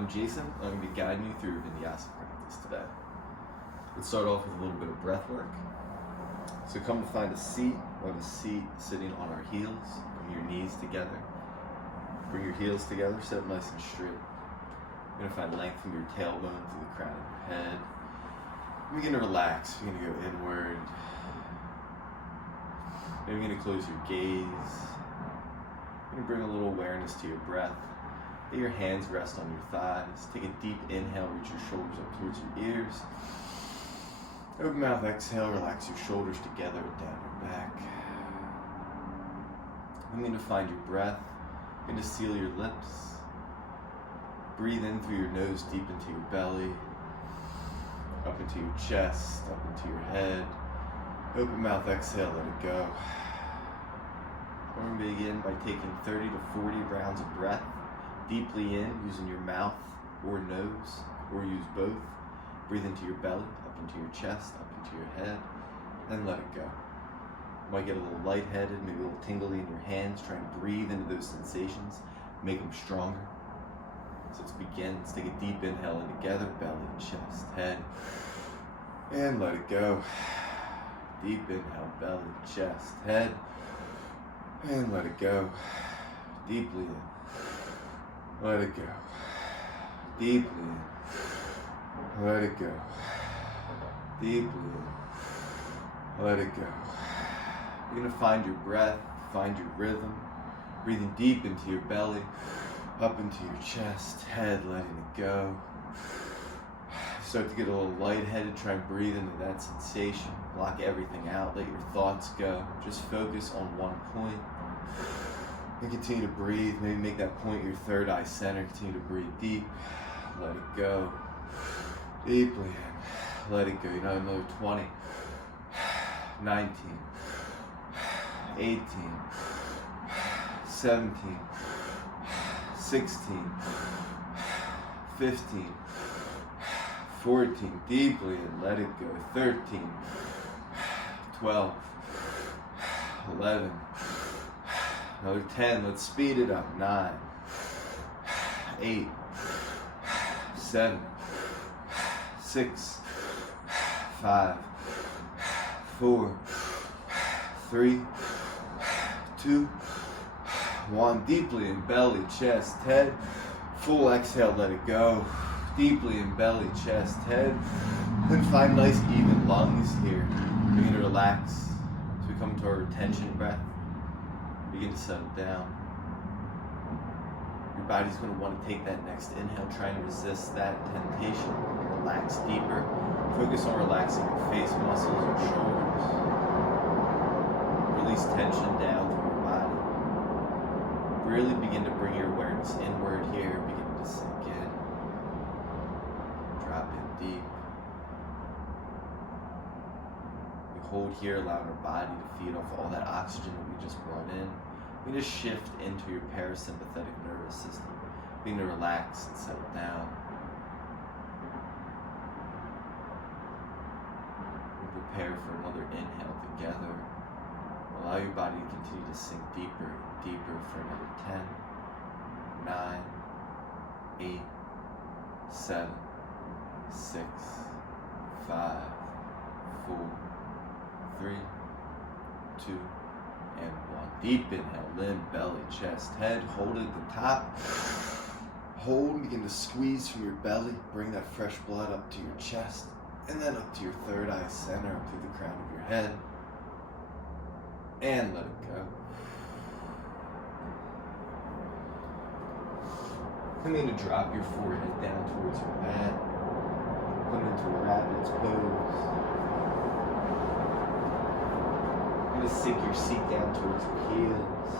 I'm Jason. I'm going to be guiding you through vinyasa practice today. Let's start off with a little bit of breath work. So come to find a seat. We'll have a seat sitting on our heels. Bring your knees together. Bring your heels together. Sit up nice and straight. You're going to find length from your tailbone to the crown of your head. Begin to relax. You're going to go inward. Maybe you're going to close your gaze. You're going to bring a little awareness to your breath. Let your hands rest on your thighs. Take a deep inhale, reach your shoulders up towards your ears. Open mouth, exhale, relax your shoulders together and down your back. I'm going to find your breath. You're going to seal your lips. Breathe in through your nose, deep into your belly. Up into your chest, up into your head. Open mouth, exhale, let it go. We're going to begin by taking 30 to 40 rounds of breath. Deeply in, using your mouth or nose, or use both. Breathe into your belly, up into your chest, up into your head, and let it go. You might get a little lightheaded, maybe a little tingly in your hands. Try and breathe into those sensations, make them stronger. So let's begin. Let's take a deep inhale in together, belly, chest, head, and let it go. Deep inhale, belly, chest, head, and let it go. Deeply in. Let it go. Deeply in. Let it go. Deeply in. Let it go. You're going to find your breath, find your rhythm. Breathing deep into your belly, up into your chest, head, letting it go. Start to get a little lightheaded, try and breathe into that sensation. Block everything out, let your thoughts go. Just focus on one point. And continue to breathe. Maybe make that point your third eye center. Continue to breathe deep. Let it go. Deeply in. Let it go. You know, another 20. 19. 18. 17. 16. 15. 14. Deeply in. Let it go. 13. 12. 11. Another 10, let's speed it up. 9, 8, 7, 6, 5, 4, 3, 2, 1. Deeply in belly, chest, head. Full exhale, let it go. Deeply in belly, chest, head. And find nice even lungs here. Begin to relax as we come to our retention breath. Begin to settle down. Your body's going to want to take that next inhale. Try and resist that temptation. Relax deeper. Focus on relaxing your face muscles, your shoulders. Release tension down through your body. Really begin to bring your awareness inward here. Begin to sink in. Drop in deep. Hold here, allowing our body to feed off all that oxygen that we just brought in. We just shift into your parasympathetic nervous system. Begin to relax and settle down. We prepare for another inhale together. Allow your body to continue to sink deeper and deeper for another 10, 9, 8, 7, 6, 5, 4, 3, 2, and 1. Deep inhale, limb, belly, chest, head. Hold it at the top. Hold, begin to squeeze from your belly. Bring that fresh blood up to your chest. And then up to your third eye center, up through the crown of your head. And let it go. And then to drop your forehead down towards your mat. Come into a rabbit's pose. Just sink your seat down towards your heels.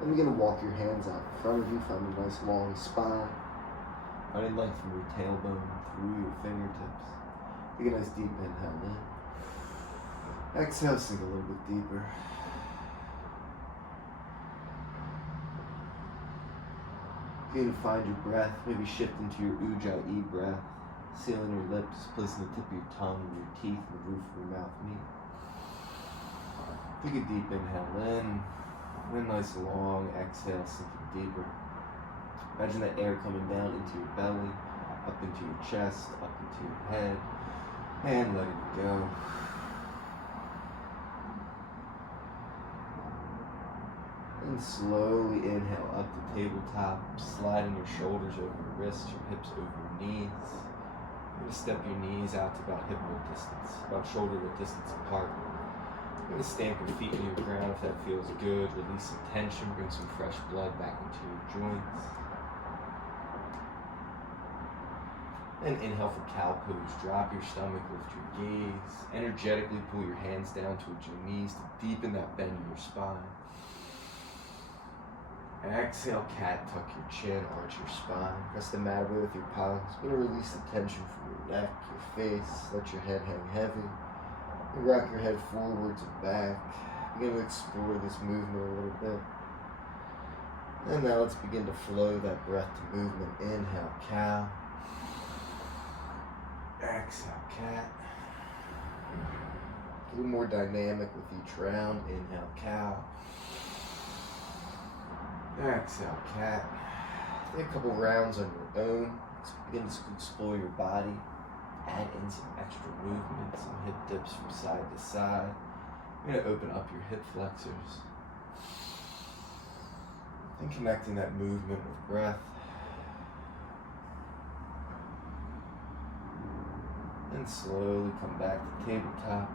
And begin to walk your hands out in front of you. Find a nice long spine. Find length from your tailbone through your fingertips. Take a nice deep inhale in. Exhale, sink a little bit deeper. Begin to find your breath. Maybe shift into your Ujjayi breath. Sealing your lips, placing the tip of your tongue and your teeth and the roof of your mouth meet. Take a deep inhale in. And a nice long exhale, sinking deeper. Imagine that air coming down into your belly, up into your chest, up into your head, and letting it go. And slowly inhale up to tabletop, sliding your shoulders over your wrists, your hips over your knees. You're going to step your knees out to about hip width distance, about shoulder width distance apart. You're going to stamp your feet into your ground if that feels good. Release some tension, bring some fresh blood back into your joints. And inhale for cow pose. Drop your stomach, lift your gaze. Energetically pull your hands down towards your knees to deepen that bend in your spine. Exhale, cat, tuck your chin, arch your spine. Rest the mat away with your palms. You're going to release the tension from your neck, your face. Let your head hang heavy. You rock your head forwards and back. Begin to explore this movement a little bit. And now let's begin to flow that breath to movement. Inhale, cow. Exhale, cat. A little more dynamic with each round. Inhale, cow. Exhale, cat. Take a couple rounds on your own. Begin to explore your body. Add in some extra movement, some hip dips from side to side. You're going to open up your hip flexors. And connecting that movement with breath. And slowly come back to tabletop.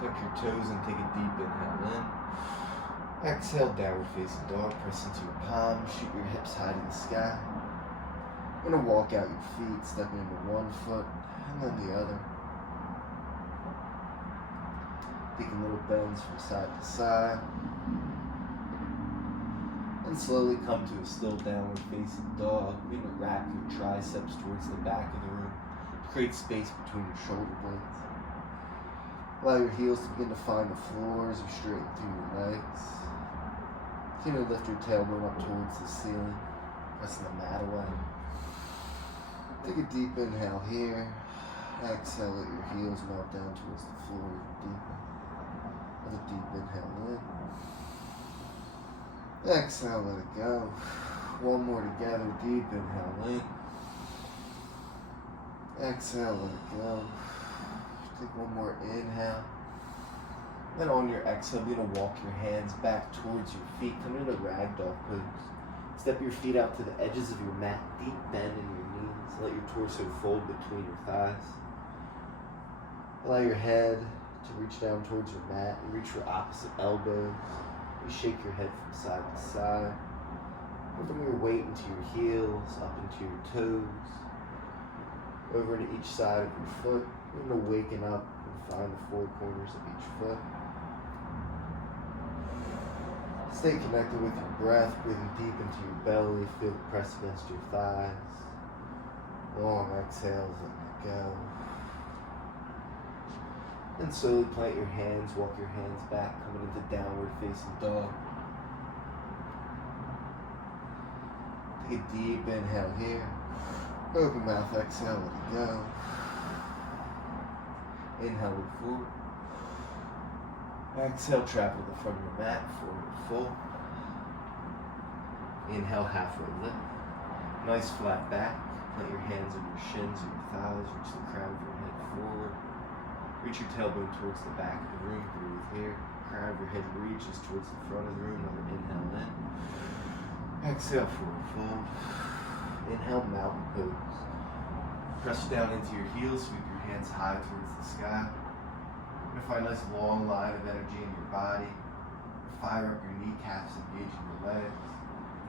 Tuck your toes and take a deep inhale in. Exhale, downward facing dog. Press into your palms. Shoot your hips high to the sky. You're going to walk out your feet, stepping into one foot and then the other. Taking little bends from side to side. And slowly come to a still downward facing dog. You're going to wrap your triceps towards the back of the room. Create space between your shoulder blades. Allow your heels to begin to find the floor as you straighten through your legs. Continue to lift your tailbone up towards the ceiling. Pressing the mat away. Take a deep inhale here. Exhale, let your heels melt down towards the floor even deeper. Another deep inhale in. Exhale, let it go. One more together. Deep inhale in. Exhale, let it go. Take one more inhale. Then on your exhale, you're going to walk your hands back towards your feet. Come into ragdoll pose. Step your feet out to the edges of your mat. Deep bend in your knees. Let your torso fold between your thighs. Allow your head to reach down towards your mat and reach for opposite elbows. You shake your head from side to side. Bring your weight into your heels, up into your toes, over to each side of your foot. You're going to waken up and find the four corners of each foot. Stay connected with your breath, breathing deep into your belly. Feel the press against your thighs. Long exhales, letting it go. And slowly plant your hands, walk your hands back, coming into downward facing dog. Take a deep inhale here. Open mouth, exhale, let it go. Inhale, look forward. Exhale, travel the front of your mat, forward fold. Inhale, halfway lift. Nice flat back. Plant your hands on your shins or your thighs. Reach the crown of your head forward. Reach your tailbone towards the back of the room. Breathe here. Crown of your head reaches towards the front of the room. Another inhale in. Exhale, forward fold. Inhale, mountain pose. Press down into your heels. Sweep your hands high towards the sky. You're going to find a nice long line of energy in your body. Fire up your kneecaps, engaging your legs.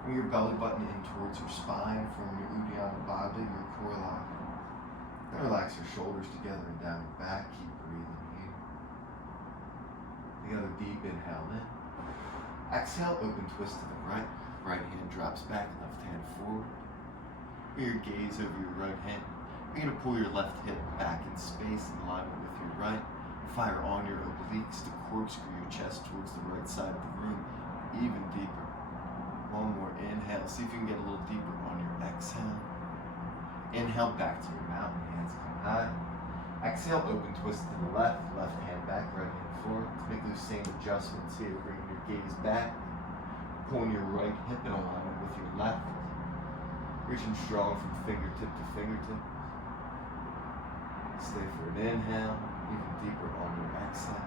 Bring your belly button in towards your spine, form your Uddiyana Bandha, your core lock. Then relax your shoulders together and down your back. Keep breathing here. Take another deep inhale in. Exhale, open twist to the right. Right hand drops back, left hand forward. Bring your gaze over your right hand. You're going to pull your left hip back in space in alignment with your right. Fire on your obliques to corkscrew your chest towards the right side of the room, even deeper. One more inhale. See if you can get a little deeper on your exhale. Inhale back to your mountain. Hands come high. Exhale, open twist to the left, left hand back, right hand forward. Make those same adjustments here. Bringing your gaze back, pulling your right hip in alignment with your left. Reaching strong from fingertip to fingertip. Stay for an inhale, even deeper on your exhale.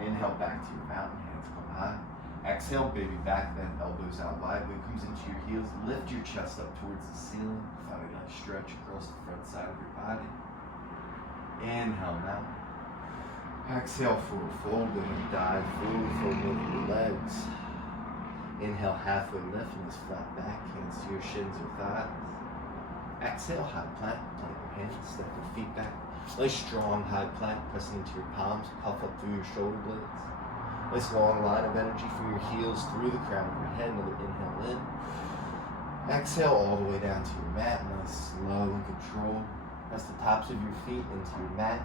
Inhale back to your mountain, hands come high. Exhale, baby back bend, elbows out wide. Weight comes into your heels. Lift your chest up towards the ceiling. Find a nice stretch across the front side of your body. Inhale now. Exhale, forward fold. Go ahead and dive forward, fold over your legs. Inhale, halfway lift, knees flat back, hands to your shins or thighs. Exhale, high plank, plant your hands, step your feet back. Nice strong high plank, pressing into your palms, puff up through your shoulder blades. Nice long line of energy from your heels through the crown of your head. Another inhale in. Exhale all the way down to your mat. Nice, slow and control. Press the tops of your feet into your mat.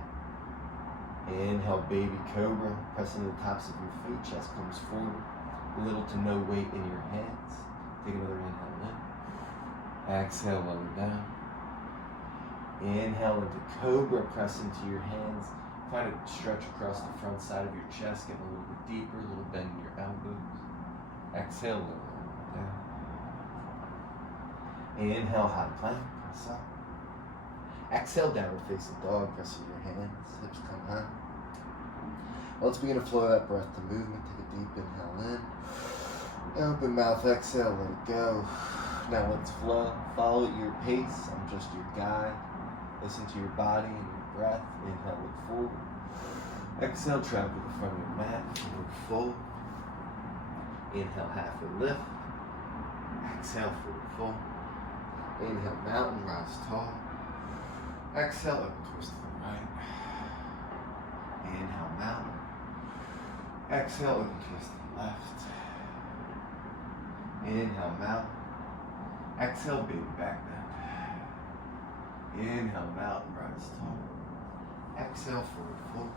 Inhale, baby cobra. Pressing the tops of your feet. Chest comes forward. Little to no weight in your hands. Take another inhale in. Exhale, lower down. Inhale into cobra. Press into your hands. Find a stretch across the front side of your chest, getting a little bit deeper, a little bend in your elbows. Exhale, lower down. Inhale, high plank, press up. Exhale, downward facing dog, pressing your hands, hips come high. Let's begin to flow that breath to movement. Take a deep inhale in. Open mouth, exhale, let it go. Now let's flow. Follow at your pace. I'm just your guide. Listen to your body and your breath. Inhale, look forward. Exhale, travel to the front of your mat. Forward fold. Inhale, halfway lift. Exhale, forward fold. Inhale, mountain, rise tall. Exhale, open twist to the right. Inhale, mountain. Exhale, open twist to the left. Inhale, mountain. Exhale, baby back bend. Inhale, mountain, rise tall. Exhale, forward fold.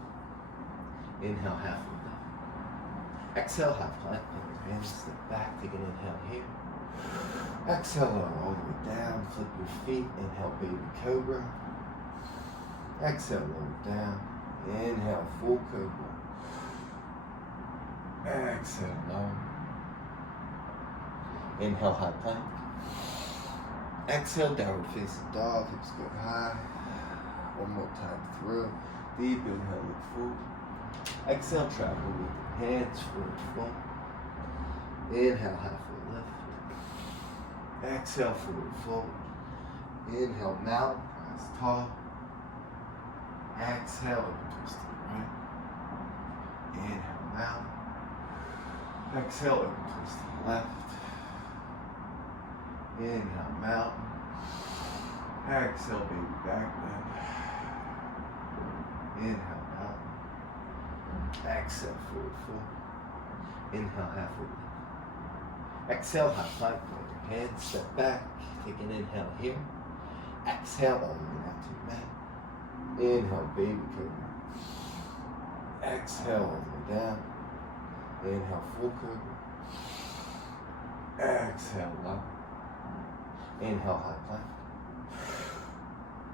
Inhale, halfway lift. Exhale, half plank, plant your hands, step back, take an inhale here. Exhale, lower all the way down, flip your feet. Inhale, baby cobra. Exhale, lower down. Inhale, full cobra. Exhale, lower. Inhale, high plank. Exhale, downward facing dog, hips go high. One more time through. Deep inhale, look forward. Exhale, travel with the hands, forward fold. Inhale, halfway lift. Exhale, forward fold. Inhale, mountain, rise tall. Exhale, open twist to the right. Inhale, mountain. Exhale, open twist to the left. Inhale, mountain. Exhale, baby back bend. Inhale, mountain. Exhale, forward fold. Inhale, halfway lift. Exhale, high plank, plant your hands, step back. Take an inhale here. Exhale, all the way down to your mat. Inhale, baby cobra. Exhale, all the way down. Inhale, full cobra. Exhale, low. Inhale, high plank.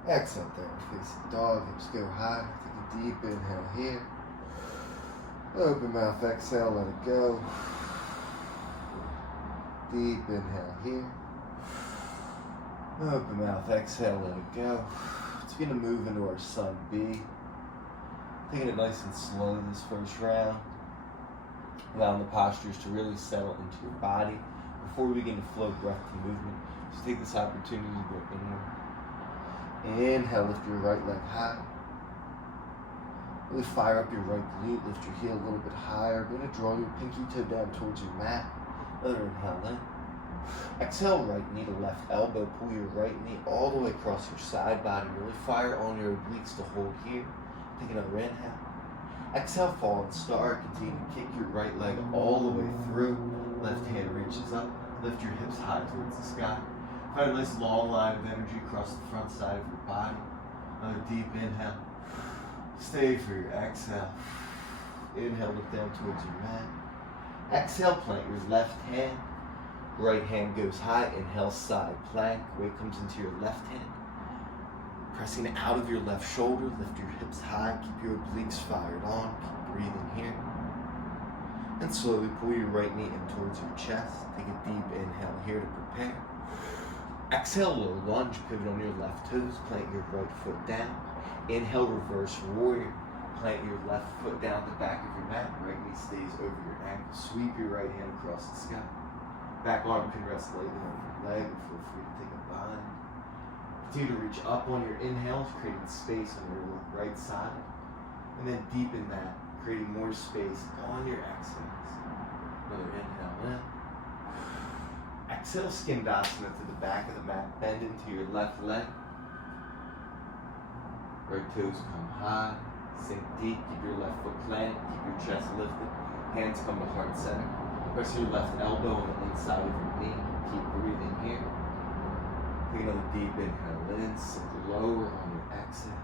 Exhale, downward facing dog, hips go high. Take a deep inhale here. Open mouth, exhale, let it go. Deep inhale here. Open mouth, exhale, let it go. It's going to move into our Sun B. Taking it nice and slow this first round. Allowing the postures to really settle into your body. Before we begin to flow breath to movement, just take this opportunity to go inward. Inhale, lift your right leg high. Really fire up your right glute, lift your heel a little bit higher. Going to draw your pinky toe down towards your mat. Another inhale in. Exhale, right knee to left elbow. Pull your right knee all the way across your side body. Really fire on your obliques to hold here. Take another inhale. Exhale, falling star. Continue to kick your right leg all the way through. Left hand reaches up. Lift your hips high towards the sky. Find a nice long line of energy across the front side of your body. Another deep inhale. Stay for your exhale. Inhale, look down towards your mat. Exhale, plant your left hand. Right hand goes high. Inhale, side plank. Weight comes into your left hand. Pressing out of your left shoulder, lift your hips high, keep your obliques fired on, keep breathing here. And slowly pull your right knee in towards your chest. Take a deep inhale here to prepare. Exhale, low lunge, pivot on your left toes, plant your right foot down. Inhale, reverse warrior. Plant your left foot down the back of your mat. Right knee stays over your ankle. Sweep your right hand across the sky. Back arm can rest lightly on your leg. Feel free to take a bind. Continue to reach up on your inhales, creating space on your right side. And then deepen that, creating more space on your exhales. Another inhale in. Exhale, skindasana to the back of the mat. Bend into your left leg. Right toes come high. Sink deep. Keep your left foot planted. Keep your chest lifted. Hands come to heart center. Press your left elbow on the inside of your knee. Keep breathing here. Take another deep inhale in. Sink lower on your exhale.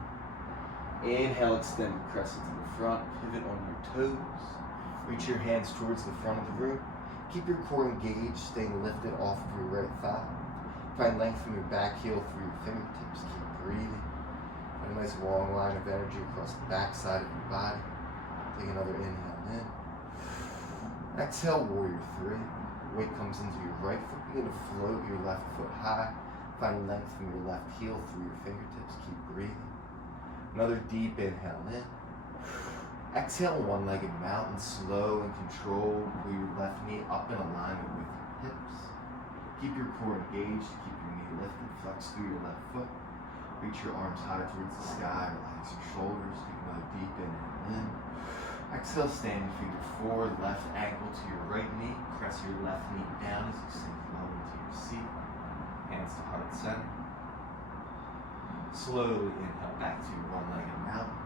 Inhale, extend the crescent to the front. Pivot on your toes. Reach your hands towards the front of the room. Keep your core engaged, staying lifted off of your right thigh. Find length from your back heel through your fingertips. Keep breathing. Find a nice long line of energy across the back side of your body. Take another inhale in. Exhale, warrior three. Weight comes into your right foot. Begin to float your left foot high. Find length from your left heel through your fingertips. Keep breathing. Another deep inhale in. Exhale, one-legged mountain, slow and controlled. Pull your left knee up in alignment with your hips. Keep your core engaged, keep your knee lifted, flex through your left foot. Reach your arms high towards the sky, relax your shoulders, take another deep inhale in. Exhale, standing figure four, left ankle to your right knee. Press your left knee down as you sink low into your seat. Hands to heart center. Slowly inhale back to your one-legged mountain.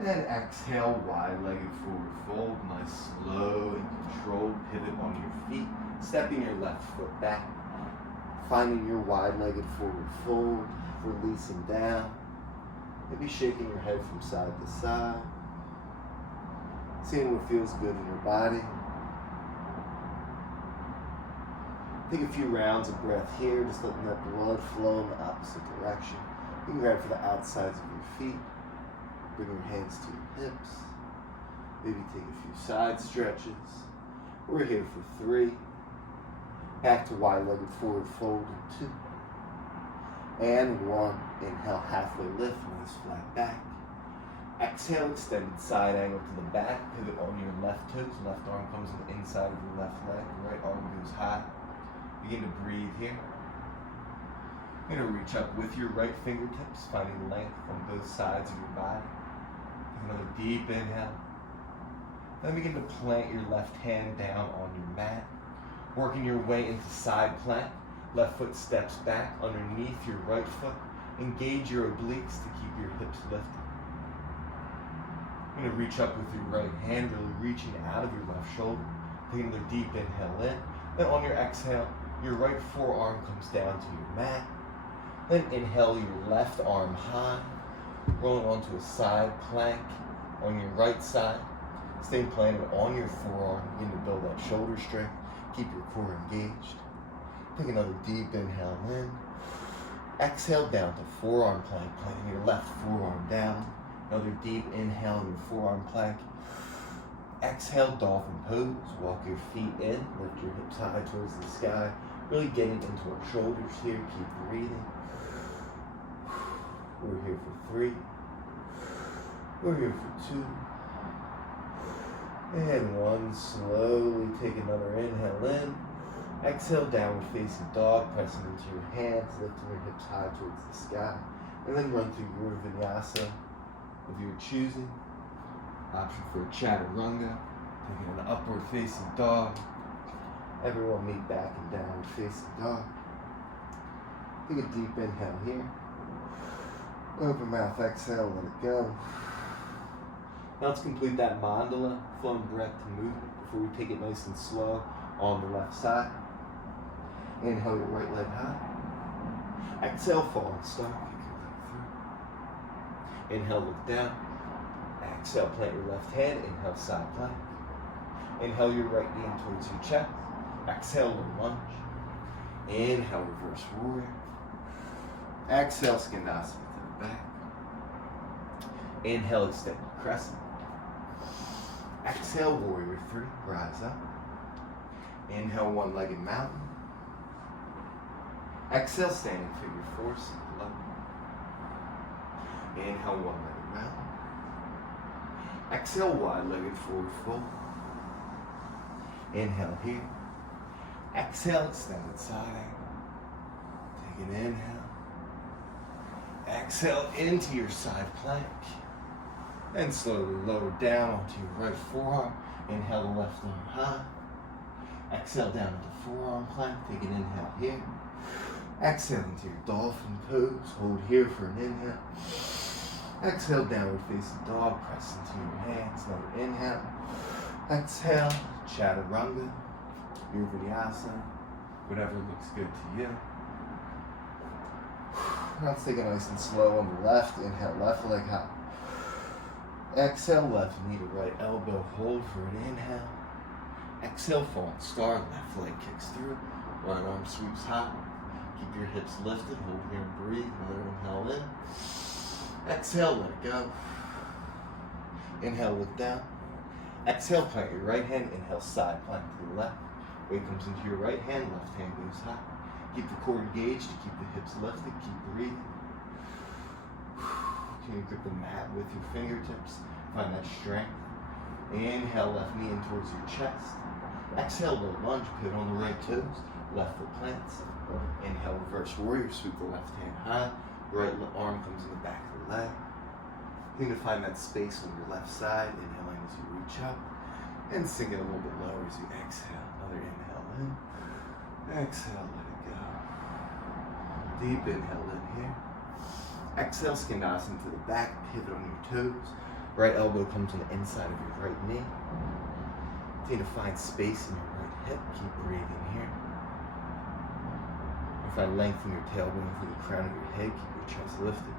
And exhale, wide-legged forward fold. Nice, slow and controlled pivot on your feet. Stepping your left foot back. Finding your wide-legged forward fold. Releasing down. Maybe shaking your head from side to side. Seeing what feels good in your body. Take a few rounds of breath here, just letting that blood flow in the opposite direction. You can grab for the outsides of your feet. Bring your hands to your hips. Maybe take a few side stretches. We're here for 3. Back to wide-legged forward fold in 2. And 1. Inhale, halfway lift, knees flat back. Exhale, extended side angle to the back. Pivot on your left toes. Left arm comes to the inside of your left leg. Right arm goes high. Begin to breathe here. You're going to reach up with your right fingertips, finding length on both sides of your body. Another deep inhale. Then begin to plant your left hand down on your mat. Working your way into side plank. Left foot steps back underneath your right foot. Engage your obliques to keep your hips lifted. You're going to reach up with your right hand, really reaching out of your left shoulder. Take another deep inhale in. Then on your exhale, your right forearm comes down to your mat. Then inhale your left arm high. Rolling onto a side plank on your right side. Stay planted on your forearm. Begin to build that shoulder strength. Keep your core engaged. Take another deep inhale in. Exhale down to forearm plank, planting your left forearm down. Another deep inhale in your forearm plank. Exhale, dolphin pose. Walk your feet in. Lift your hips high towards the sky. Really getting into our shoulders here. Keep breathing. We're here for 3. We're here for 2. And 1. Slowly take another inhale in. Exhale, downward facing dog, pressing into your hands, lifting your hips high towards the sky. And then run through your vinyasa of your choosing. Option for a chaturanga. Taking an upward facing dog. Everyone meet back in downward facing dog. Take a deep inhale here. Open mouth, exhale, let it go. Now let's complete that mandala, flowing breath to movement before we take it nice and slow on the left side. Inhale your right leg high. Exhale, fall and start. Kick your leg through. Inhale, look down. Exhale, plant your left hand. Inhale, side plank. Inhale your right knee in towards your chest. Exhale, low lunge. Inhale, reverse warrior. Exhale, Skandasana to the back. Inhale, extended crescent. Exhale, warrior three, rise up. Inhale, one-legged mountain. Exhale, standing figure four, single up. Inhale, one-legged mountain. Exhale, wide-legged forward fold. Inhale here. Exhale, extended side angle. Take an inhale. Exhale into your side plank. And slowly lower down onto your right forearm. Inhale the left arm high. Exhale down into forearm plank. Take an inhale here. Exhale into your dolphin pose. Hold here for an inhale. Exhale, downward facing dog. Press into your hands. Another inhale. Exhale, chaturanga, your vinyasa, whatever looks good to you. Now let's take it nice and slow on the left. Inhale, left leg high. Exhale, left knee to right elbow. Hold for an inhale. Exhale, falling star. Left leg kicks through. Right arm sweeps high. Keep your hips lifted. Hold here and breathe. Another inhale in. Exhale, let it go. Inhale, look down. Exhale, plant your right hand. Inhale, side plank to the left. Weight comes into your right hand. Left hand goes high. Keep the core engaged to keep the hips lifted. Keep breathing. Can you grip the mat with your fingertips? Find that strength. Inhale, left knee in towards your chest. Exhale, low lunge. Pivot on the right toes. Left foot plants. Inhale, reverse warrior. Sweep the left hand high. Right arm comes in the back of the leg. You need to find that space on your left side. Inhaling as you reach up. And sink it a little bit lower as you exhale. Another inhale in. Exhale, let it go. Deep inhale in here. Exhale, Skandasana to the back. Pivot on your toes. Right elbow comes on the inside of your right knee. You need to find space in your right hip. Keep breathing here. If I lengthen your tailbone through the crown of your head, keep your chest lifted.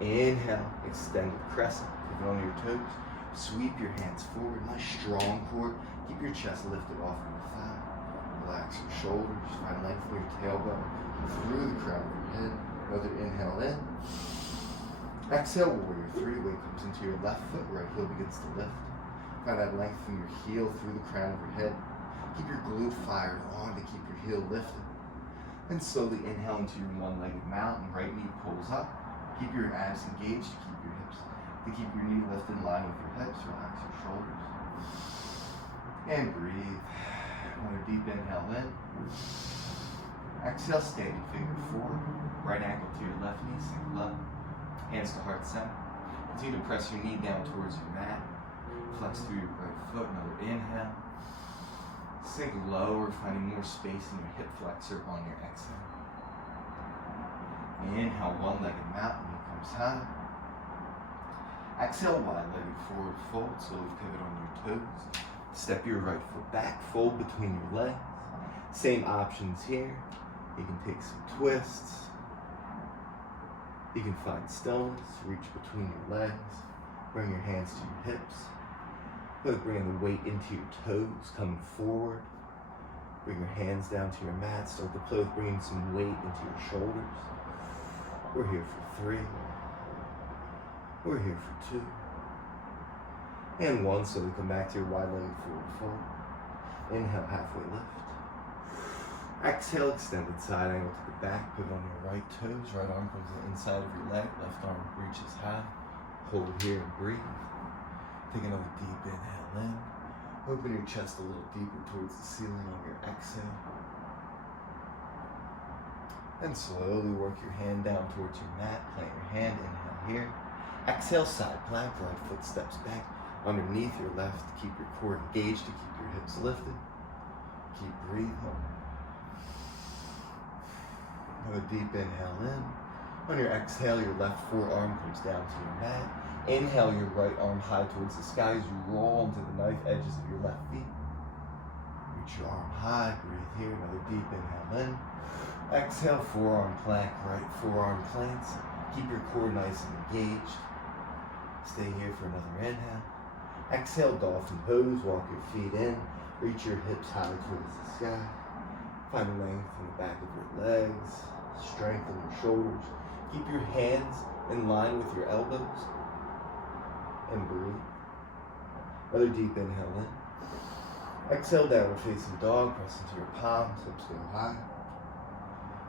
Inhale, extended crescent. Pivot on your toes. Sweep your hands forward. Nice strong core. Keep your chest lifted off your thigh. Relax your shoulders. Find length from your tailbone through the crown of your head. Another inhale in. Exhale, warrior three. Weight comes into your left foot. Right heel begins to lift. Find that length from your heel through the crown of your head. Keep your glute fired on to keep your heel lifted. And slowly inhale into your one-legged mountain. Right knee pulls up. Keep your abs engaged to keep your hips, to keep your knee lifted in line with your hips. Relax your shoulders. And breathe. Another deep inhale in. Exhale, standing figure four. Right ankle to your left knee, single up. Hands to heart center. Continue to press your knee down towards your mat. Flex through your right foot. Another inhale. Sink lower, finding more space in your hip flexor on your exhale. Inhale, one-legged mountain, knee comes high. Exhale, wide-legged forward fold, slowly pivot on your toes. Step your right foot back, fold between your legs. Same options here. You can take some twists. You can find stillness, reach between your legs. Bring your hands to your hips. Bringing the weight into your toes, coming forward. Bring your hands down to your mat. Start to play with bringing some weight into your shoulders. We're here for 3. We're here for 2. And 1, so we come back to your wide-legged forward fold. Inhale, halfway lift. Exhale, extended side angle to the back. Pivot on your right toes. Right arm comes to the inside of your leg. Left arm reaches high. Hold here and breathe. Take another deep inhale in. Open your chest a little deeper towards the ceiling on your exhale. And slowly work your hand down towards your mat. Plant your hand. Inhale here. Exhale, side plank. Right foot steps back underneath your left. Keep your core engaged to keep your hips lifted. Keep breathing. Another deep inhale in. On your exhale, your left forearm comes down to your mat. Inhale your right arm high towards the sky as you roll into the knife edges of your left feet. Reach your arm high, breathe here, another deep inhale in. Exhale, forearm plank, right forearm plants. Keep your core nice and engaged. Stay here for another inhale. Exhale, dolphin pose, walk your feet in. Reach your hips high towards the sky. Find length in the back of your legs. Strengthen your shoulders. Keep your hands in line with your elbows. And breathe. Another deep inhale in. Exhale, downward facing dog. Press into your palms. Hips go high.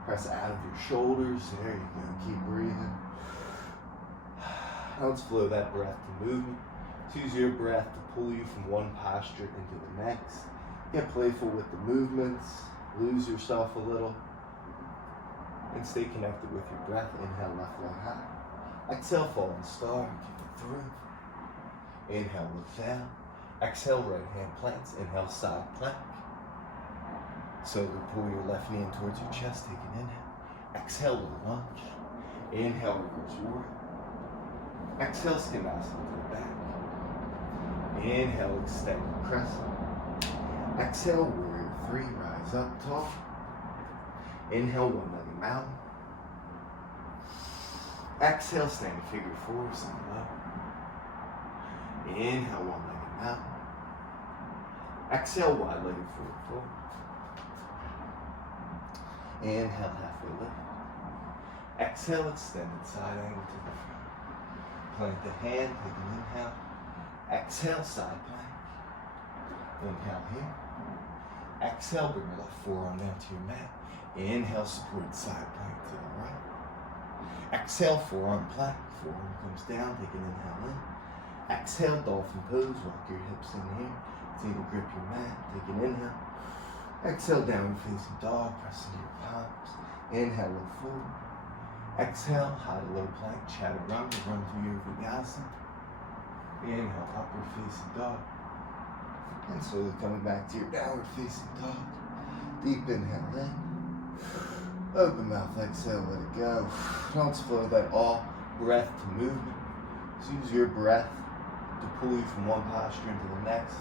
Press out of your shoulders. There you go. Keep breathing. Now let's flow that breath to movement. Use your breath to pull you from one posture into the next. Get playful with the movements. Lose yourself a little. And stay connected with your breath. Inhale, left leg high. Exhale, falling star. Keep it through. Inhale, look down. Exhale, right hand plants. Inhale, side plank. So pull your left knee in towards your chest. Take an inhale. Exhale, little lunge. Inhale, reverse warrior. Exhale, Skandasana to the back. Inhale, extend crescent. Exhale, warrior three. Rise up tall. Inhale, one-legged mountain. Exhale, standing figure four, sink low. Inhale, one-legged mountain. Exhale, wide-legged forward fold. Inhale, halfway lift. Exhale, extended side angle to the front. Plant the hand, take an inhale. Exhale, side plank. Inhale here. Exhale, bring your left forearm down to your mat. Inhale, support side plank to the right. Exhale, forearm plank. Forearm comes down, take an inhale in. Exhale, dolphin pose, walk your hips in here. Continue to grip your mat, take an inhale. Exhale, downward facing dog, press into your palms. Inhale, look forward. Exhale, high to low plank, chaturanga, run through your vinyasa. Inhale, upward facing dog. And slowly coming back to your downward facing dog. Deep inhale in. Open mouth, exhale, let it go. Don't flow that all breath to movement. Just use your breath to pull you from one posture into the next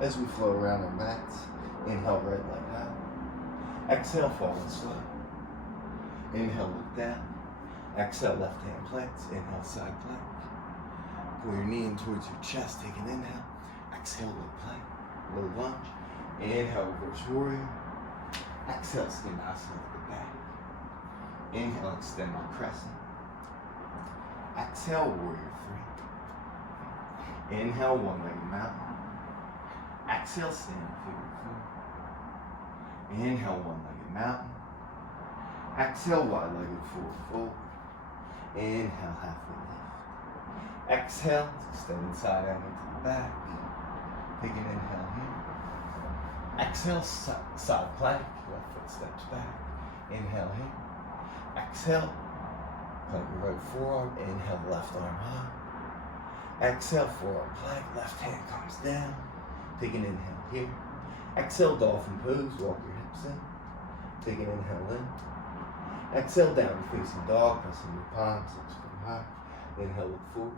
as we flow around our mats. Inhale, right leg high. Exhale, falling slow. Inhale, look down. Exhale, left hand planks. Inhale, side plank. Pull your knee in towards your chest. Take an inhale. Exhale, low plank. Low lunge. Inhale, reverse warrior. Exhale, Skandasana to the back. Inhale, extend the crescent. Exhale, warrior three. Inhale, one-legged mountain. Exhale, standing figure four. Inhale, one-legged mountain. Exhale, wide-legged forward fold. Inhale, halfway lift. Exhale, extended side angle to the back. Take an inhale here. Exhale, side plank. Left foot steps back. Inhale here. Exhale, plant your right forearm. Inhale, left arm high. Exhale, forearm plank. Left hand comes down. Take an inhale here. Exhale, dolphin pose. Walk your hips in. Take an inhale in. Exhale, downward facing dog. Pressing your palms. Hips come high. Inhale, look forward.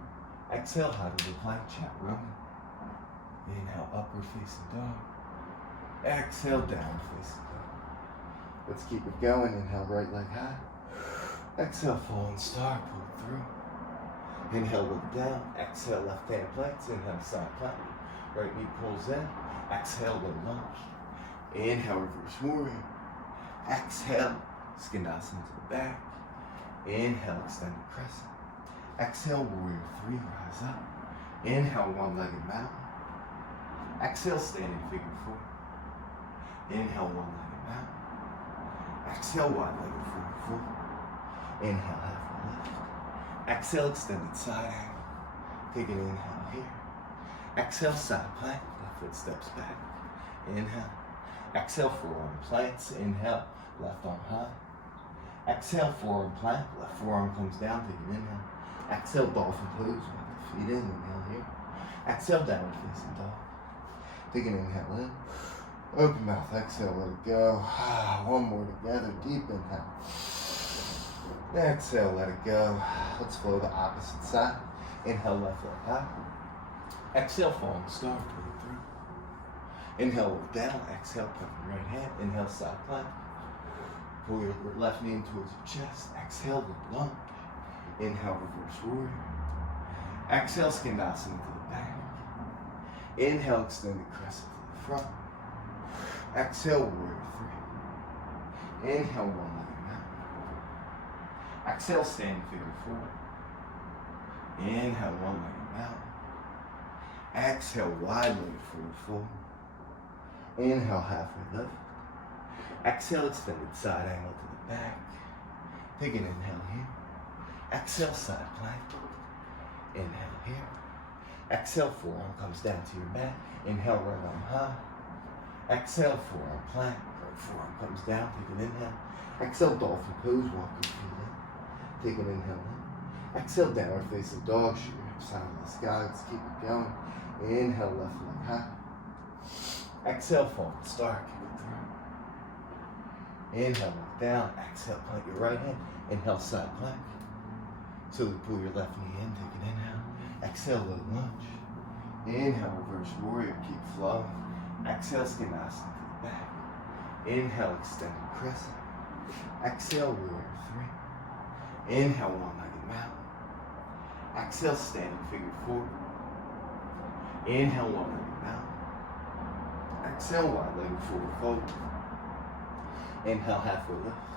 Exhale, high to the plank. Chaturanga. Inhale, upward facing dog. Exhale, downward facing dog. Let's keep it going. Inhale, right leg high. Exhale, falling star. Pull it through. Inhale, look down. Exhale, left hand planks. Inhale, side plank. Right knee pulls in. Exhale, low lunge. Inhale, reverse warrior. Exhale, Skandasana to the back. Inhale, extended crescent. Exhale, warrior three. Rise up. Inhale, one-legged mountain. Exhale, standing figure four. Inhale, one-legged mountain. Exhale, wide-legged forward fold. Inhale, halfway lift. Exhale, extended side angle. Take an inhale here. Exhale, side plank. Left foot steps back. Inhale. Exhale, forearm plants. Inhale, left arm high. Exhale, forearm plank. Left forearm comes down. Take an inhale. Exhale, dolphin pose. Walk the feet in. Inhale here. Exhale, downward facing dog. Take an inhale in. Open mouth, exhale, let it go. One more together, deep inhale. Exhale, let it go. Let's flow the opposite side. Inhale, left leg high. Exhale, falling star, pull it through. Inhale, look down. Exhale, plant your right hand. Inhale, side plank. Pull your left knee in towards your chest. Exhale, look lunge. Inhale, reverse warrior. Exhale, Skandasana to the back. Inhale, extended crescent to the front. Exhale, warrior three. Inhale, one-legged mountain. Exhale, standing figure 4. Inhale, one-legged mountain. Exhale, wide-legged forward fold. Inhale, halfway lift. Exhale, extended side angle to the back. Take an inhale here. Exhale, side plank. Inhale here. Exhale, forearm comes down to your mat. Inhale, right arm high. Exhale, forearm plank. Right forearm comes down. Take an inhale. Exhale, dolphin pose. Walk your feet in. Take an inhale in. Exhale, downward facing dog. Shoot your hips high in the sky. Let's keep it going. Inhale, left leg high. Exhale, forward start. Kick it through. Inhale, look down. Exhale, plank your right hand. Inhale, side plank. Slowly pull your left knee in. Take an inhale. Exhale, low lunge. Inhale, reverse warrior. Keep flowing. Exhale, skinasana to the back. Inhale, extended crescent. Exhale, warrior 3. Inhale, one-legged mountain. Exhale, standing figure 4. Inhale, one-legged mountain. Exhale, wide-legged forward fold. Inhale, halfway lift.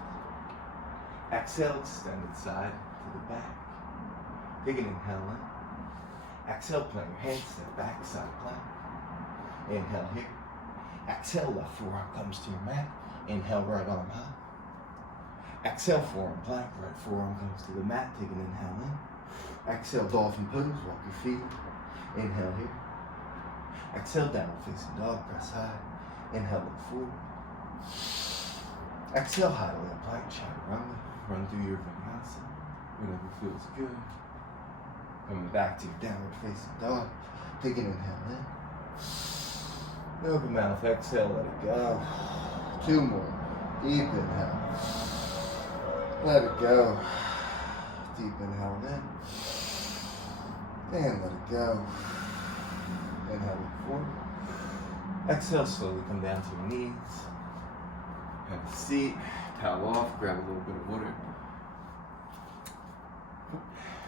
Exhale, extended side to the back. Take an inhale in. Exhale, plant your hands, step back, side plank. Inhale here. Exhale, left forearm comes to your mat. Inhale, right arm high. Exhale, forearm plank, right forearm comes to the mat. Take an inhale in. Exhale, dolphin pose, walk your feet. Inhale here. Exhale, downward facing dog, press high. Inhale, look forward. Exhale, high leg plank, chaturanga. Run through your vinyasa. Whatever feels good. Coming back to your downward facing dog. Take an inhale in. Open mouth, exhale, let it go. 2 more. Deep inhale. Let it go. Deep inhale in. And let it go. Inhale, look forward. Exhale, slowly come down to your knees. Have a seat. Towel off, grab a little bit of water.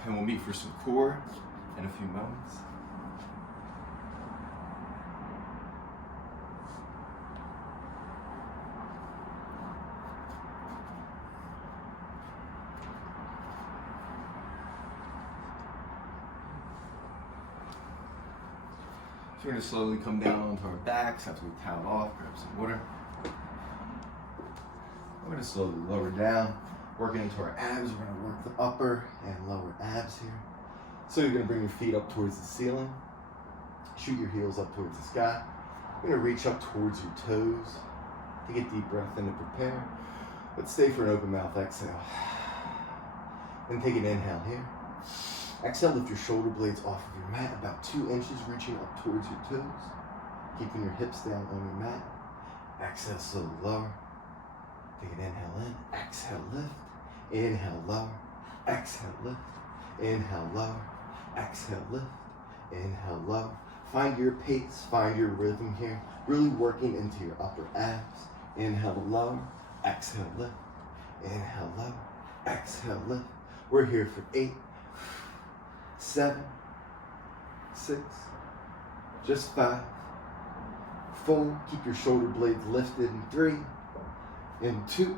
And we'll meet for some core in a few moments. So we're going to slowly come down onto our backs after we towel off, grab some water. We're going to slowly lower down, working into our abs. We're going to work the upper and lower abs here. So you're going to bring your feet up towards the ceiling. Shoot your heels up towards the sky. You're going to reach up towards your toes. Take a deep breath in to prepare. Let's stay for an open mouth exhale. Then take an inhale here. Exhale, lift your shoulder blades off of your mat about 2 inches, reaching up towards your toes. Keeping your hips down on your mat. Exhale, slowly lower. Take an inhale in. Exhale, lift. Inhale, lower. Exhale, lift. Inhale, lower. Exhale, lift. Inhale, lower. Find your pace, find your rhythm here. Really working into your upper abs. Inhale, lower. Exhale, lift. Inhale, lower. Exhale, lift. We're here for 8, 7, 6, just 5, 4. Keep your shoulder blades lifted in 3, in 2,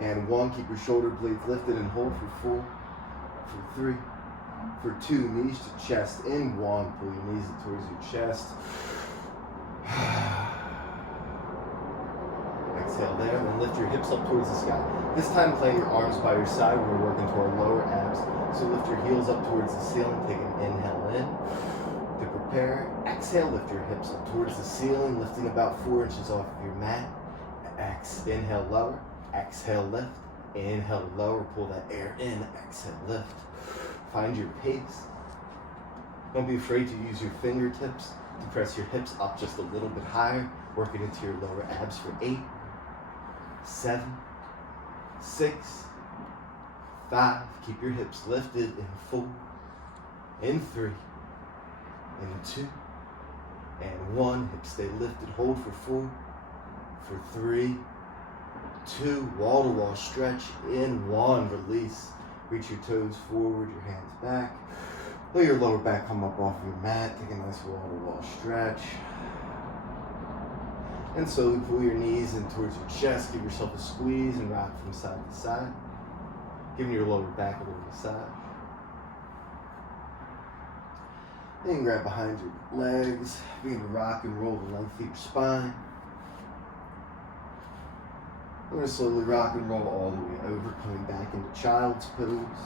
and 1. Keep your shoulder blades lifted and hold for 4, for 3, for 2. Knees to chest in 1. Pull your knees towards your chest. Exhale there, and lift your hips up towards the sky. This time plant your arms by your side. We're working to our lower abs. So lift your heels up towards the ceiling. Take an inhale in. To prepare, exhale, lift your hips up towards the ceiling, lifting about 4 inches off of your mat. Inhale, lower. Exhale, lift. Inhale, lower. Pull that air in. Exhale, lift. Find your pace. Don't be afraid to use your fingertips to press your hips up just a little bit higher, working into your lower abs for 8, 7, 6, 5. Keep your hips lifted in 4, in 3, in 2, and 1. Hips stay lifted. Hold for 4, for 3, 2. Wall to wall stretch in 1. Release. Reach your toes forward, your hands back. Let your lower back come up off your mat. Take a nice wall to wall stretch. And slowly pull your knees in towards your chest. Give yourself a squeeze and rock from side to side. Giving your lower back a little massage. Then grab behind your legs. Begin to rock and roll the length of your spine. We're going to slowly rock and roll all the way over, coming back into child's pose.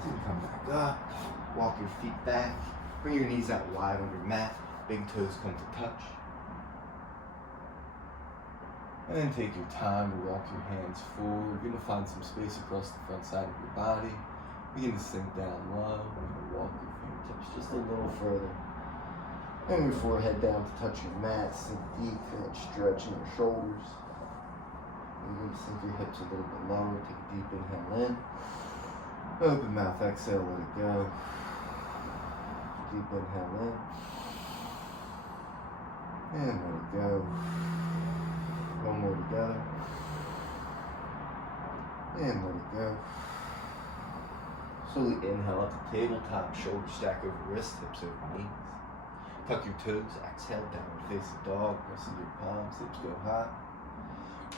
So you come back up, walk your feet back, bring your knees out wide on your mat, big toes come to touch. And then take your time to walk your hands forward. You're going to find some space across the front side of your body. Begin to sink down low. You're going to walk your fingertips just a little further. And your forehead down to touch your mat. Sink deep, and stretch in your shoulders. You're going to sink your hips a little bit lower. Take a deep inhale in. Open mouth, exhale, let it go. Deep inhale in. And let it go. One more together. And let it go. Slowly inhale at the tabletop, shoulders stack over wrists, hips over knees. Tuck your toes, exhale, downward facing dog, pressing your palms, hips go high.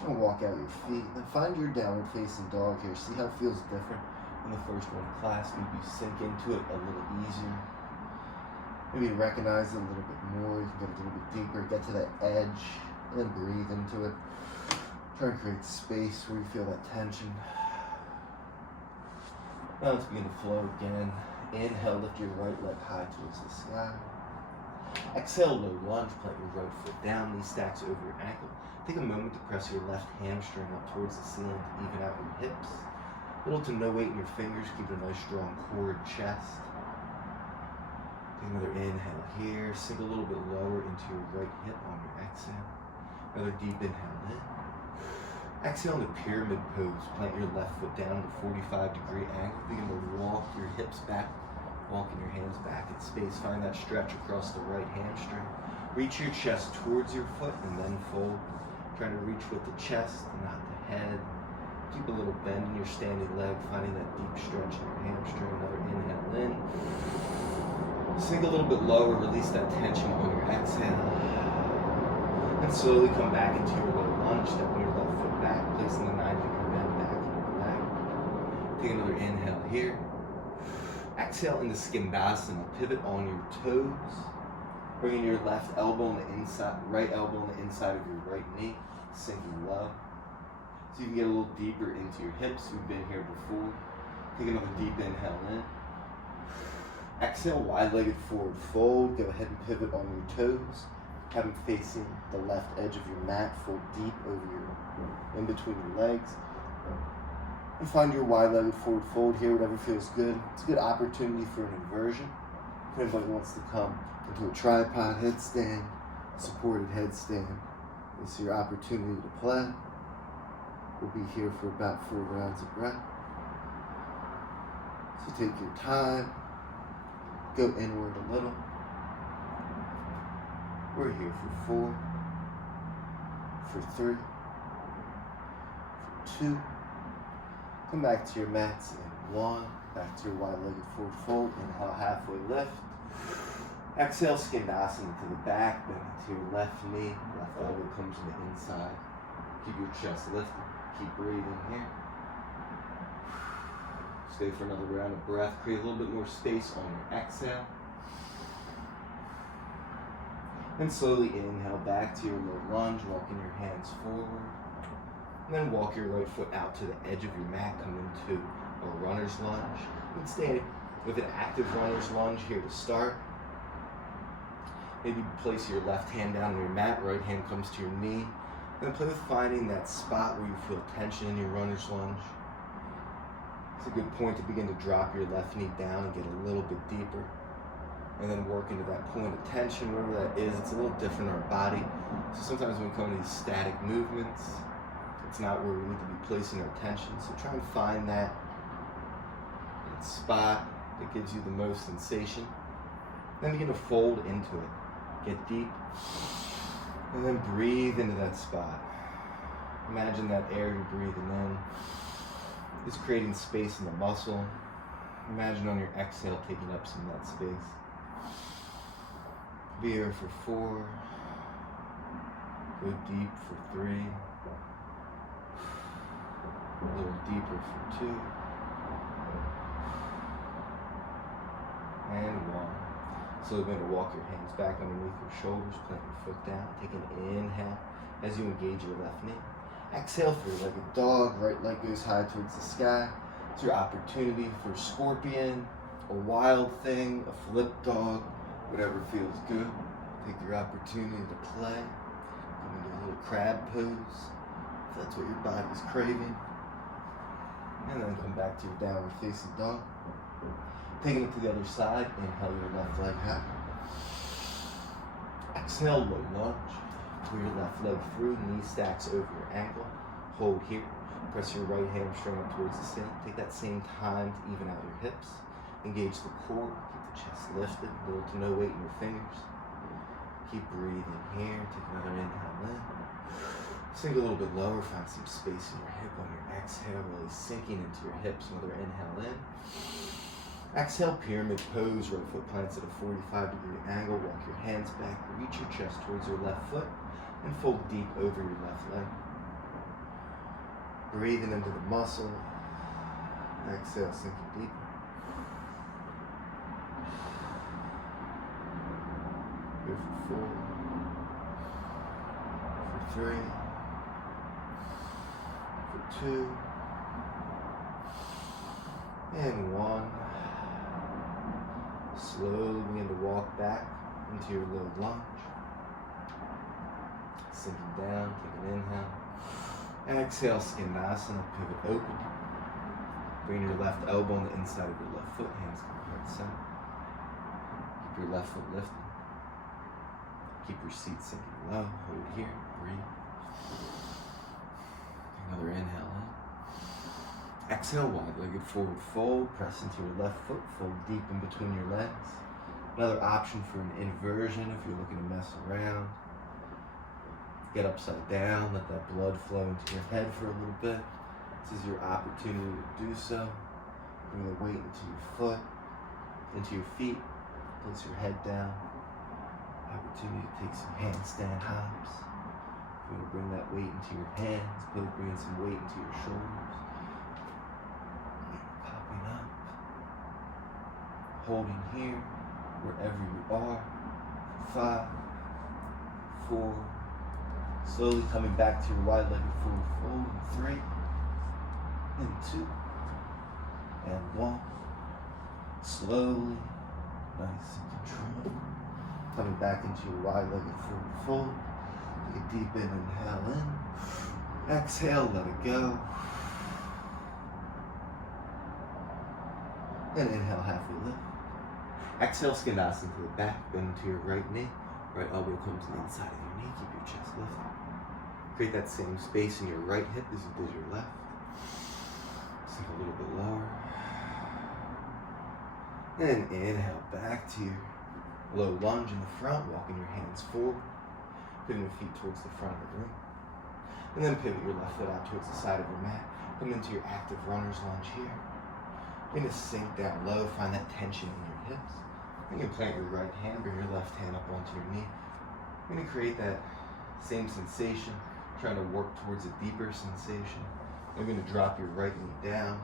And walk out your feet. Then find your downward facing dog here. See how it feels different than the first one class. Maybe you sink into it a little easier. Maybe you recognize it a little bit more. You can get a little bit deeper, get to that edge, and then breathe into it. Try to create space where you feel that tension. Now let's begin to flow again. Inhale, lift your right leg high towards the sky. Exhale, low lunge, plant your right foot down, knee stacks over your ankle. Take a moment to press your left hamstring up towards the ceiling to even out your hips. Little to no weight in your fingers, keep a nice strong core and chest. Take another inhale here, sink a little bit lower into your right hip on your exhale. Another deep inhale in. Exhale into pyramid pose. Plant your left foot down at a 45-degree angle. Begin to walk your hips back, walking your hands back in space. Find that stretch across the right hamstring. Reach your chest towards your foot and then fold. Trying to reach with the chest, not the head. Keep a little bend in your standing leg, finding that deep stretch in your hamstring. Another inhale in. Sink a little bit lower, release that tension on your exhale. And slowly come back into your low lunge, stepping your left foot back, placing the 90-degree bend back in your leg. Take another inhale here. Exhale into skandasana, pivot on your toes. Bringing your left elbow on the inside, right elbow on the inside of your right knee, sinking low. So you can get a little deeper into your hips. We've been here before. Take another deep inhale in. Exhale, wide-legged forward fold. Go ahead and pivot on your toes. Have them facing the left edge of your mat. Fold deep over your, in between your legs. And find your wide-legged forward fold here, whatever feels good. It's a good opportunity for an inversion. If anybody wants to come into a tripod headstand, supported headstand, it's your opportunity to play. We'll be here for about 4 rounds of breath. So take your time, go inward a little. We're here for 4, for 3, for 2. Come back to your mats in 1, back to your wide-legged forward fold. Inhale, halfway lift. Exhale, skandasana to the back, bend to your left knee. Left elbow comes to the inside. Keep your chest lifted. Keep breathing here. Stay for another round of breath. Create a little bit more space on your exhale. And slowly inhale back to your low lunge, walking your hands forward. And then walk your right foot out to the edge of your mat, come into a runner's lunge. And stay with an active runner's lunge here to start. Maybe place your left hand down on your mat, right hand comes to your knee. And play with finding that spot where you feel tension in your runner's lunge. It's a good point to begin to drop your left knee down and get a little bit deeper. And then work into that point of tension, wherever that is. It's a little different in our body. So sometimes when we come to these static movements, it's not where we need to be placing our attention. So try and find that spot that gives you the most sensation. Then begin to fold into it. Get deep. And then breathe into that spot. Imagine that air you're breathing in is creating space in the muscle. Imagine on your exhale taking up some of that space. Be here for 4. Go deep for 3. A little deeper for 2. And 1. So you're going to walk your hands back underneath your shoulders, plant your foot down. Take an inhale as you engage your left knee. Exhale, three-legged dog. Right leg goes high towards the sky. It's your opportunity for a scorpion, a wild thing, a flip dog, whatever feels good. Take your opportunity to play. Come into a little crab pose, if that's what your body's craving. And then come back to your downward facing dog. Taking it to the other side, inhale your left leg high. Exhale, low lunge. Pull your left leg through, knee stacks over your ankle. Hold here. Press your right hamstring up towards the ceiling. Take that same time to even out your hips. Engage the core, keep the chest lifted, little to no weight in your fingers. Keep breathing here. Take another inhale in. Sink a little bit lower, find some space in your hip on your exhale, really sinking into your hips. Another inhale in. Exhale, pyramid pose, right foot plants at a 45-degree angle. Walk your hands back, reach your chest towards your left foot, and fold deep over your left leg. Breathing into the muscle. Exhale, sinking deeper. Go for 4, for 3, for 2, and 1. Slowly begin to walk back into your low lunge. Sinking down, take an inhale. Exhale, Skandasana, pivot open. Bring your left elbow on the inside of your left foot, hands come heart center. Keep your left foot lifted. Keep your seat sinking low. Hold here, breathe. Another inhale in. Exhale, wide-legged forward fold. Press into your left foot, fold deep in between your legs. Another option for an inversion if you're looking to mess around. Get upside down, let that blood flow into your head for a little bit. This is your opportunity to do so. Bring the weight into your foot, into your feet. Place your head down. Opportunity to take some handstand hops. If you want to bring that weight into your hands, bring some weight into your shoulders. Popping up. Holding here, wherever you are. 5, 4. Slowly coming back to your wide-legged forward fold. 3, and 2, and 1. Slowly, nice and controlled. Coming back into your wide-legged forward fold. Take a deep inhale in. Exhale, let it go. And inhale, halfway lift. Exhale, Skandasana to the back, bend to your right knee. Right elbow comes to the inside of your knee. Keep your chest lifted. Create that same space in your right hip as you did your left. Sink a little bit lower. And inhale back to your low lunge in the front, walking your hands forward. Putting your feet towards the front of the room. And then pivot your left foot out towards the side of your mat. Come into your active runner's lunge here. You're going to sink down low, find that tension in your hips. You can plant your right hand, bring your left hand up onto your knee. You're going to create that same sensation, trying to work towards a deeper sensation. You're going to drop your right knee down.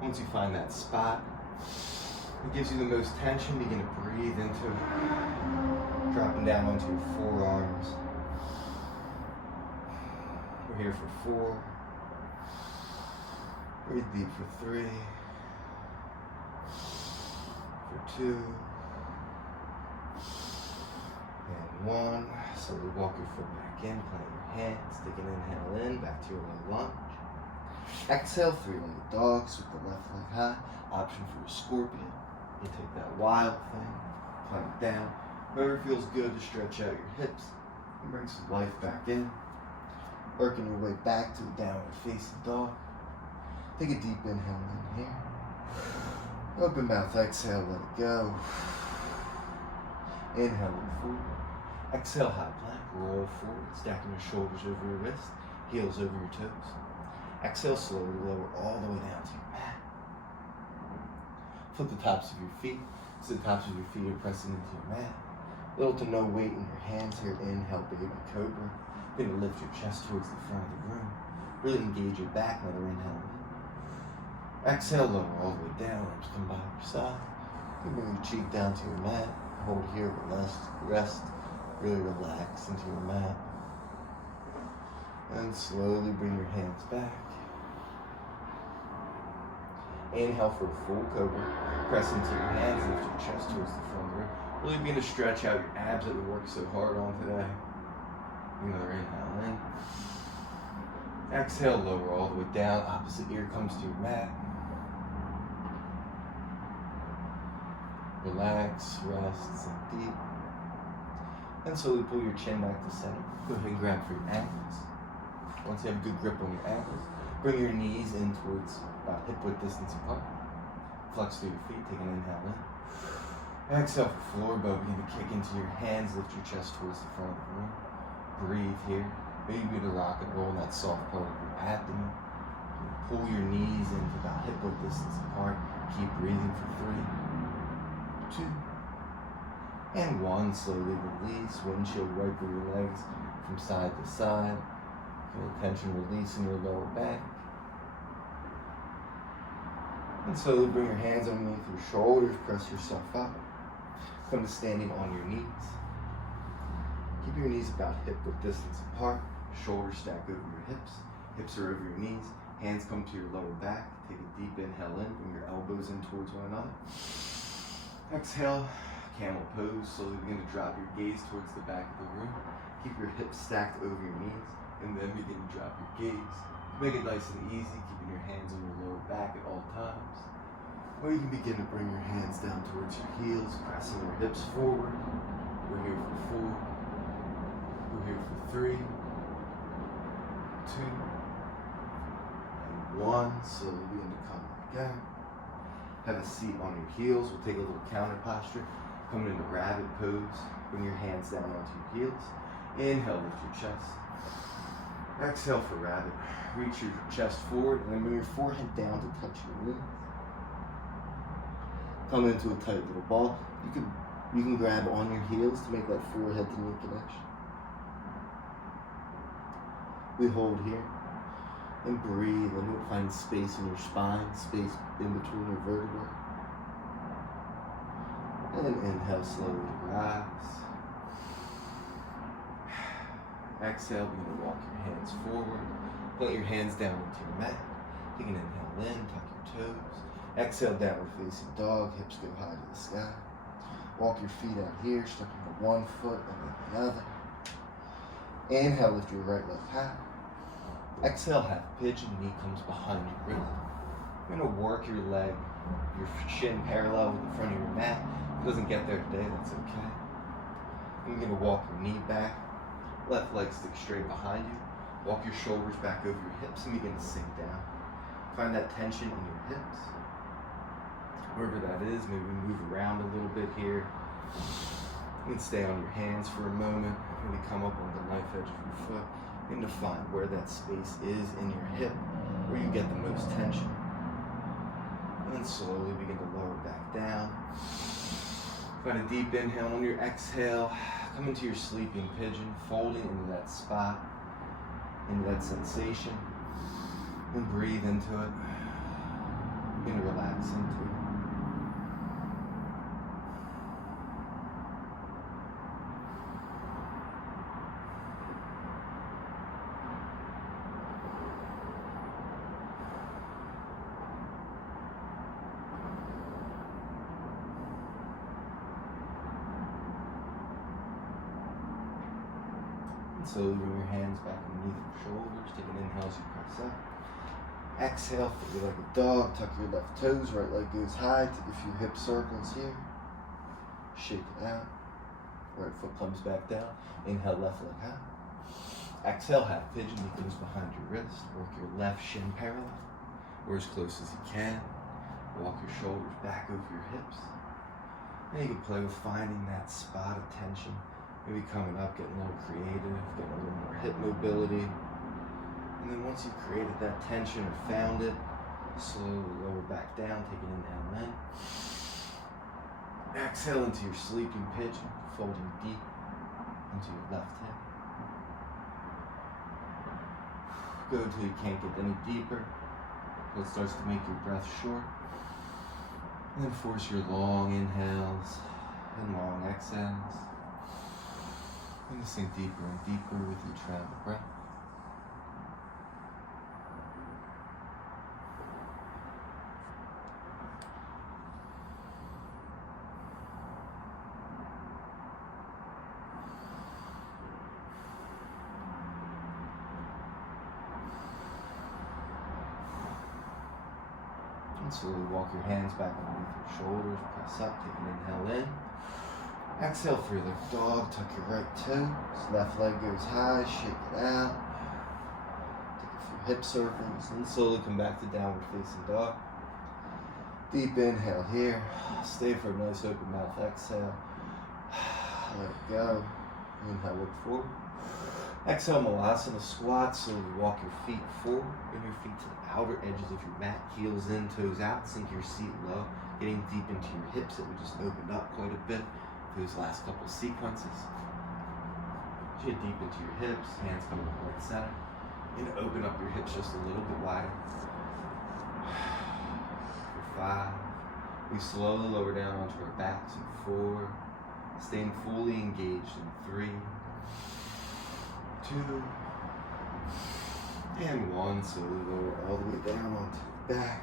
Once you find that spot, it gives you the most tension. Begin to breathe into it. Dropping down onto your forearms. We're here for 4. Breathe deep for 3. For 2. And 1. Slowly walk your foot back in. Plant your hands. Take an inhale in. Back to your low lunge. Exhale, 3-legged dogs with the left leg high. Option for a scorpion. You take that wild thing. Plant it down. Wherever feels good to stretch out your hips. And bring some life back in. Working your way back to a downward facing dog. Take a deep inhale in here. Open mouth, exhale, let it go. Inhale, look forward. Exhale, high plank, roll forward, stacking your shoulders over your wrist, heels over your toes. Exhale, slowly lower all the way down to your mat. Flip the tops of your feet, so the tops of your feet are pressing into your mat. Little to no weight in your hands here. Inhale, baby cobra. You're going to lift your chest towards the front of the room. Really engage your back, another inhale. Exhale, lower all the way down, arms come by your side. You bring your cheek down to your mat. Hold here, rest. Really relax into your mat. And slowly bring your hands back. Inhale for a full cobra. Press into your hands, lift your chest towards the front of the room. Really begin to stretch out your abs that we worked so hard on today. Another inhale in. Exhale, lower all the way down. Opposite ear comes to your mat. Relax, rest, sink deep. And slowly pull your chin back to center. Go ahead and grab for your ankles. Once you have a good grip on your ankles, bring your knees in towards about hip-width distance apart. Flex through your feet, take an inhale in. Exhale for floor bow, begin to kick into your hands, lift your chest towards the front of the room. Breathe here. Maybe to rock and roll in that soft part of your abdomen. Pull your knees in about hip-width distance apart. Keep breathing for 3, 2, and 1. Slowly release. Windshield wiper your legs from side to side. Feel tension release in your lower back. And slowly bring your hands underneath your shoulders. Press yourself up. Come to standing on your knees. Keep your knees about hip-width distance apart. Shoulders stack over your hips. Hips are over your knees. Hands come to your lower back. Take a deep inhale in. Bring your elbows in towards one another. Exhale. Camel pose. Slowly begin to drop your gaze towards the back of the room. Keep your hips stacked over your knees. And then begin to drop your gaze. Make it nice and easy, keeping your hands on your lower back at all times. Or you can begin to bring your hands down towards your heels, pressing your hips forward. We're here for 4. We're here for 3, 2, and 1. Slowly begin to come back out. Have a seat on your heels. We'll take a little counter posture. Coming into rabbit pose. Bring your hands down onto your heels. Inhale, lift your chest. Exhale for rabbit. Reach your chest forward and then bring your forehead down to touch your knees. Come into a tight little ball. You can grab on your heels to make that forehead to knee connection. We hold here and breathe into it. Find space in your spine, space in between your vertebrae. And then inhale, slowly rise. Exhale, begin to walk your hands forward. Put your hands down into your mat. Take an inhale in, tuck your toes. Exhale, downward facing dog. Hips go high to the sky. Walk your feet out here, stepping to one foot and then the other. Inhale, lift your right leg high. Exhale, half pigeon. Knee comes behind your wrist. You're going to work your leg, your shin parallel with the front of your mat. If it doesn't get there today, that's okay. You're going to walk your knee back. Left leg stick straight behind you. Walk your shoulders back over your hips and begin to sink down. Find that tension in your hips. Wherever that is, maybe move around a little bit here. You can stay on your hands for a moment. Maybe come up on the knife edge of your foot. And to find where that space is in your hip, where you get the most tension. And then slowly begin to lower back down. Find a deep inhale on your exhale. Come into your sleeping pigeon, folding into that spot, into that sensation, and breathe into it. Begin to relax into it. Slowly bring your hands back underneath your shoulders. Take an inhale as you press up. Exhale, foot you like a dog. Tuck your left toes. Right leg goes high. Take a few hip circles here. Shake it out. Right foot comes back down. Inhale, left leg high. Exhale, half pigeon. Knee goes behind your wrist. Work your left shin parallel, or as close as you can. Walk your shoulders back over your hips. And you can play with finding that spot of tension. Maybe coming up, getting a little creative, getting a little more hip mobility. And then once you've created that tension or found it, slowly lower back down, take an inhale in. Exhale into your sleeping pigeon, folding deep into your left hip. Go till you can't get any deeper. So it starts to make your breath short. And then force your long inhales and long exhales. And just sink deeper and deeper with each round of breath. And slowly walk your hands back underneath your shoulders, press up, take an inhale in. Exhale for your left dog, tuck your right toes, left leg goes high, shake it out. Take a few hip circles, and slowly come back to downward facing dog. Deep inhale here, stay for a nice open mouth exhale. Let it go. Inhale, look forward. Exhale, Malasana squat, slowly walk your feet forward, bring your feet to the outer edges of your mat, heels in, toes out, sink your seat low, getting deep into your hips that we just opened up quite a bit for those last couple of sequences. Get deep into your hips, hands come to heart center, and open up your hips just a little bit wider. For 5, we slowly lower down onto our backs in 4, staying fully engaged in 3, 2, and 1. Slowly lower all the way down onto your back.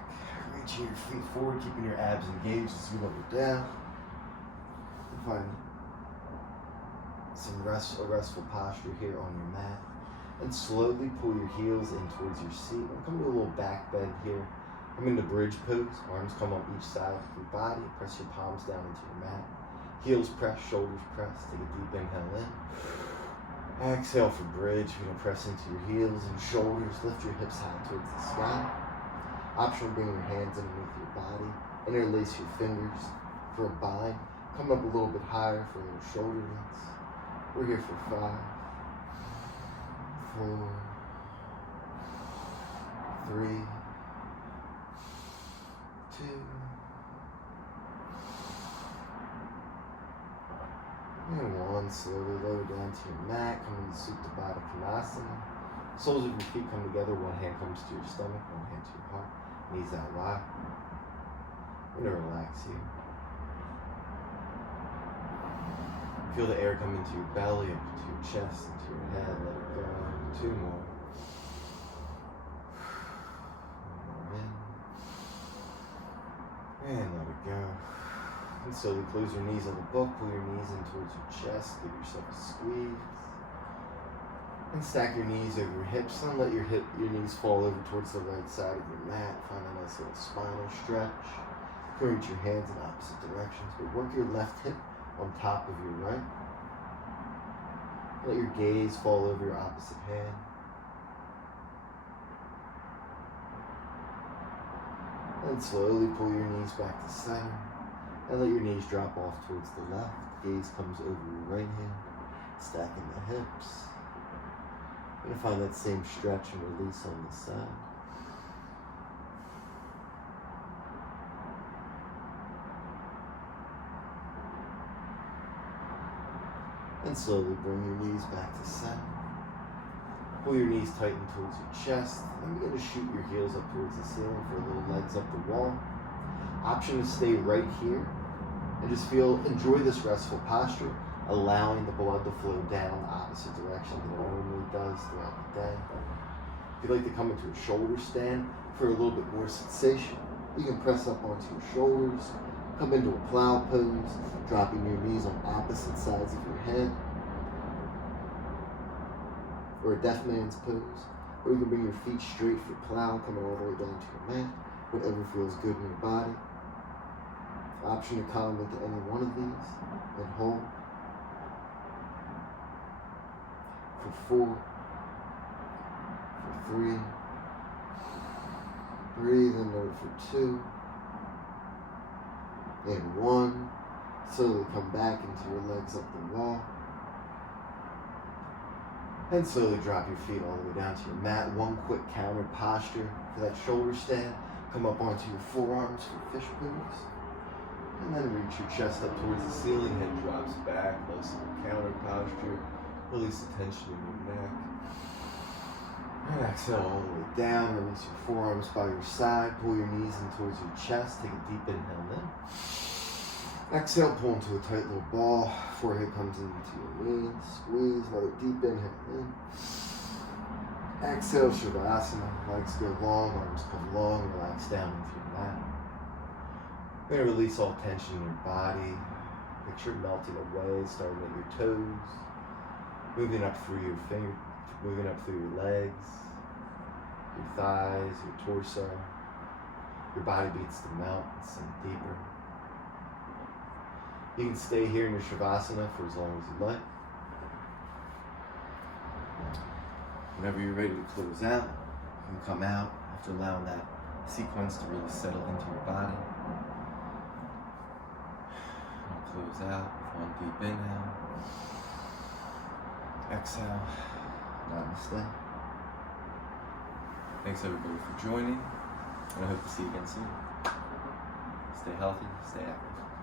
Reaching your feet forward, keeping your abs engaged as you lower down. And find some a restful posture here on your mat. And slowly pull your heels in towards your seat. And come to a little back bend here. Come into bridge pose. Arms come on each side of your body. Press your palms down into your mat. Heels press, shoulders press. Take a deep inhale in. Exhale for bridge. You're going to press into your heels and shoulders. Lift your hips high towards the sky. Optional, bring your hands underneath your body. Interlace your fingers for a bind. Come up a little bit higher for a little shoulder lengths. We're here for 5, 4, 3, 2, and 1. Slowly lower down to your mat. Come into Supta Baddha Konasana. Soles of your feet come together. One hand comes to your stomach, one hand to your heart. Knees out wide. We're going to relax here. Feel the air come into your belly, up into your chest, into your head. Let it go. 2 more. 1 more in. And let it go. And slowly close your knees on the book. Pull your knees in towards your chest. Give yourself a squeeze. And stack your knees over your hips. And let your knees fall over towards the right side of your mat. Find a nice little spinal stretch. You can reach your hands in opposite directions. But work your left hip on top of your right. Let your gaze fall over your opposite hand. And slowly pull your knees back to center. And let your knees drop off towards the left. Gaze comes over your right hand. Stacking the hips. You're going to find that same stretch and release on the side. And slowly bring your knees back to center. Pull your knees tighten towards your chest. And begin to shoot your heels up towards the ceiling for a little legs up the wall. Option to stay right here. And just enjoy this restful posture, allowing the blood to flow down the opposite direction than it normally does throughout the day. If you'd like to come into a shoulder stand for a little bit more sensation, you can press up onto your shoulders, come into a plow pose, dropping your knees on opposite sides of your head, or a deaf man's pose, or you can bring your feet straight for plow, coming all the way down to your mat, whatever feels good in your body. Option to come into any one of these and hold. For 4, for 3, breathe in there for 2, and 1. Slowly come back into your legs up the wall. And slowly drop your feet all the way down to your mat. One quick counter posture for that shoulder stand. Come up onto your forearms for fish pose. And then reach your chest up towards the ceiling. Head drops back. Nice little counter posture. Release the tension in your neck. And exhale all the way down. Release your forearms by your side. Pull your knees in towards your chest. Take a deep inhale in. Exhale, pull into a tight little ball. Forehead comes into your knees. Squeeze. Another deep inhale in. Exhale, Shavasana. Legs go long, arms come long. Relax down into your mat. You're going to release all tension in your body. Picture it melting away, starting at your toes. Moving up through your fingers. Moving up through your legs, your thighs, your torso. Your body begins to melt and sink deeper. You can stay here in your Shavasana for as long as you like. Whenever you're ready to close out, you can come out after allowing that sequence to really settle into your body. And close out with one deep inhale. Exhale. Namaste. Thanks everybody for joining, and I hope to see you again soon. Stay healthy, stay active.